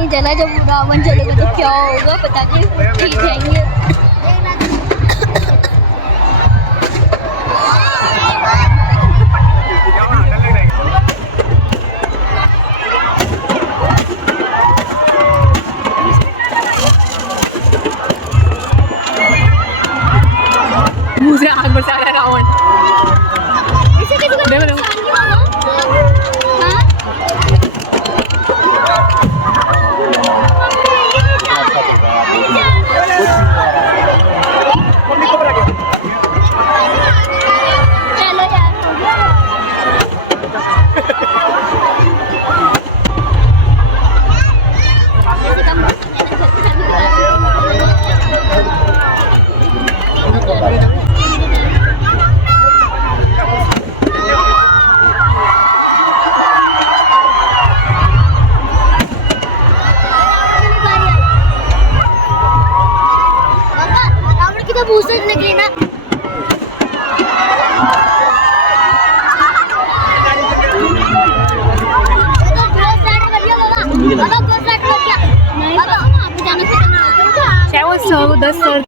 नहीं चला, जब रावण चलेगा तो क्या होगा पता नहीं, ठीक जाएंगे। मुझे आग बरसा रहा है रावण। शेवट 10 सर